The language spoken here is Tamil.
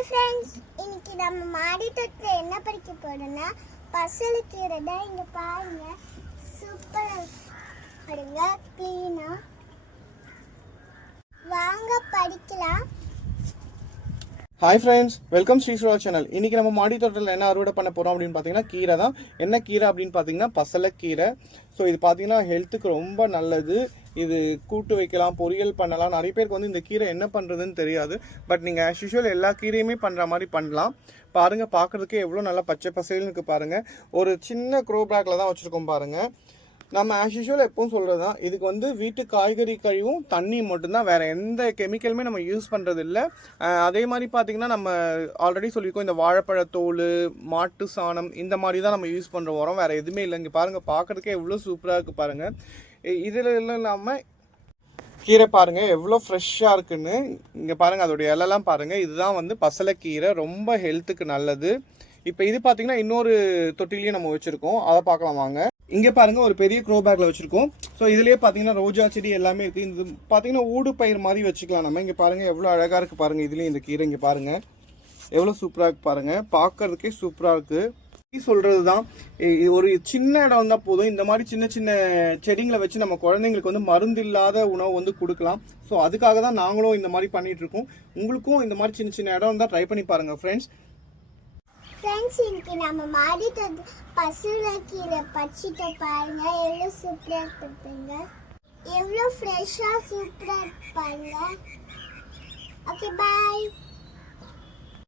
ஹாய் ஃப்ரெண்ட்ஸ், இன்னைக்கு நம்ம மாடி தோட்டத்தில் என்ன படிக்க போறோம்னா பசலைக்கீரை தான். இங்க பாருங்க, சூப்பரா பாருங்க, க்ளீனா. வாங்க படிக்கலாம். ஹாய் ஃப்ரெண்ட்ஸ், வெல்கம் ஸ்ரீ சுரா சேனல். இன்றைக்கி நம்ம மாடி தோட்டத்தில் என்ன அறுவடை பண்ண போகிறோம் அப்படின்னு பார்த்தீங்கன்னா கீரை தான். என்ன கீரை அப்படின்னு பார்த்தீங்கன்னா பசலைக்கீரை. ஸோ இது பார்த்தீங்கன்னா ஹெல்த்துக்கு ரொம்ப நல்லது. இது கூட்டு வைக்கலாம், பொரியல் பண்ணலாம். நிறைய பேருக்கு வந்து இந்த கீரை என்ன பண்ணுறதுன்னு தெரியாது. பட் நீங்கள் ஆஸ் யூஷுவல் எல்லா கீரையுமே பண்ணுற மாதிரி பண்ணலாம். பாருங்கள், பார்க்குறதுக்கே எவ்வளோ நல்லா பச்சை பசேல்னு இருக்குது பாருங்கள். ஒரு சின்ன க்ரோ பேக்கில் தான் வச்சுருக்கோம் பாருங்கள். நம்ம ஆஸ் யூஷுவல் எப்பவும் சொல்கிறது தான், இதுக்கு வந்து வீட்டு காய்கறி கழிவும் தண்ணி மட்டும்தான், வேறு எந்த கெமிக்கலுமே நம்ம யூஸ் பண்ணுறது இல்லை. அதே மாதிரி பார்த்திங்கன்னா நம்ம ஆல்ரெடி சொல்லியிருக்கோம், இந்த வாழைப்பழத்தோல், மாட்டு சாணம், இந்த மாதிரி தான் நம்ம யூஸ் பண்ணுற உரம், வேறு எதுவுமே இல்லை. இங்கே பாருங்கள், பார்க்குறதுக்கே எவ்வளோ சூப்பராக இருக்குது பாருங்கள். இதில் இல்லாமல் கீரை பாருங்கள் எவ்வளோ ஃப்ரெஷ்ஷாக இருக்குன்னு. இங்கே பாருங்கள், அதோடைய இலெல்லாம் பாருங்கள். இதுதான் வந்து பசலைக்கீரை, ரொம்ப ஹெல்த்துக்கு நல்லது. இப்போ இது பார்த்திங்கன்னா இன்னொரு தொட்டிலையும் நம்ம வச்சுருக்கோம், அதை பார்க்கலாம் வாங்க. இங்கே பாருங்கள், ஒரு பெரிய க்ரோ பேக்கில் வச்சுருக்கோம். ஸோ இதுலேயே பார்த்தீங்கன்னா ரோஜா செடி எல்லாமே இருக்குது. இது பார்த்தீங்கன்னா ஊடு பயிர் மாதிரி வச்சுக்கலாம் நம்ம. இங்கே பாருங்கள் எவ்வளோ அழகாக இருக்குது பாருங்கள். இதுலேயும் இந்த கீரை இங்கே பாருங்கள் எவ்வளோ சூப்பராக இருக்குது பாருங்கள். பார்க்கறதுக்கே சூப்பராக இருக்குது. சொல்கிறது தான், ஒரு சின்ன இடம் தான் போதும். இந்த மாதிரி சின்ன சின்ன செடிங்களை வச்சு நம்ம குழந்தைங்களுக்கு வந்து மருந்து இல்லாத உணவு வந்து கொடுக்கலாம். ஸோ அதுக்காக தான் நாங்களும் இந்த மாதிரி பண்ணிகிட்ருக்கோம். உங்களுக்கும் இந்த மாதிரி சின்ன சின்ன இடம் தான் ட்ரை பண்ணி பாருங்கள் ஃப்ரெண்ட்ஸ். இன்னைக்கு நம்ம மாடி தோட்ட பசலைக்கீரை பச்சிட்ட பாருங்க, எவ்வளோ சூப்பராக இருக்குங்க, எவ்வளோ ஃப்ரெஷ்ஷாக சூப்பராக இருப்பாங்க. ஓகே, பாய்.